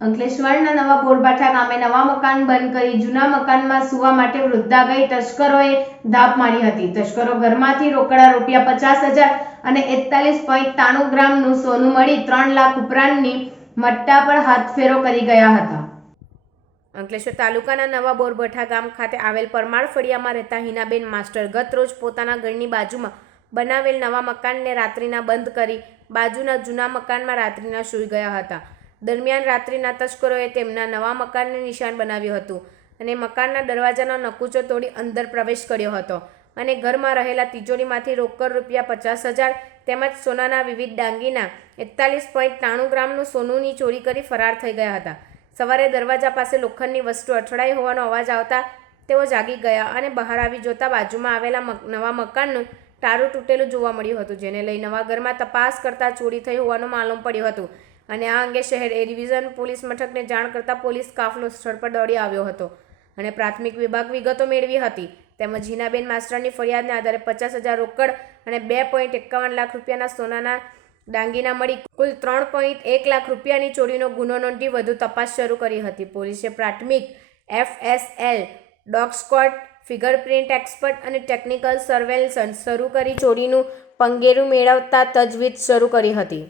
અંકલેશ્વરના નવા બોરબાઠા ગામે નવા મકાન બંધ કરી જૂના મકાનમાં સૂવા માટે વૃદ્ધા ગઈ તસ્કરોએ ધાપ મારી હતી। તસ્કરો ઘરમાંથી રોકડા ₹50,000 અને 41.93 ગ્રામનું સોનું મળી 3 લાખ ઉપરાંતની મટ્ટા પર હાથફેરો કરી ગયા હતા। અંકલેશ્વર તાલુકાના નવા બોરબાઠા ગામ ખાતે આવેલ પરમાર ફળિયામાં રહેતા હિનાબેન માસ્ટર ગત રોજ પોતાના ઘરની બાજુમાં બનાવેલ નવા મકાનને રાત્રિના બંધ કરી બાજુના જૂના મકાનમાં રાત્રિના સૂઈ ગયા હતા। દરમિયાન રાત્રિના તસ્કરોએ તેમના નવા મકાનને નિશાન બનાવ્યું હતું અને મકાનના દરવાજાનો નકુચો તોડી અંદર પ્રવેશ કર્યો હતો અને ઘરમાં રહેલા તિજોરીમાંથી રોકડ ₹50,000 તેમજ સોનાના વિવિધ દાગીના 41.93 ગ્રામનું સોનુની ચોરી કરી ફરાર થઈ ગયા હતા। સવારે દરવાજા પાસે લોખંડની વસ્તુ અથડાઈ હોવાનો અવાજ આવતા તેઓ જાગી ગયા અને બહાર આવી જોતા બાજુમાં આવેલા નવા મકાનનું તારું તૂટેલું જોવા મળ્યું હતું, જેને લઈ નવા ઘરમાં તપાસ કરતા ચોરી થઈ હોવાનું માલુમ પડ્યું હતું અને આ અંગે શહેર એ ડિવિઝન પોલીસ મથકને જાણ કરતા પોલીસ કાફલો સ્થળ પર દોડી આવ્યો હતો અને પ્રાથમિક વિગતો મેળવી હતી। તેમજ હિનાબેન માસ્ટરની ફરિયાદને આધારે 50,000 રોકડ અને 2.51 લાખ રૂપિયાના સોનાના દાગીના મળી કુલ 3.1 લાખ રૂપિયાની ચોરીનો ગુનો નોંધી વધુ તપાસ શરૂ કરી હતી। પોલીસે પ્રાથમિક FSL, dog squad, fingerprint expert અને ટેકનિકલ સર્વેલન્સ શરૂ કરી ચોરીનું પંગેરું મેળવતા તજવીજ શરૂ કરી હતી।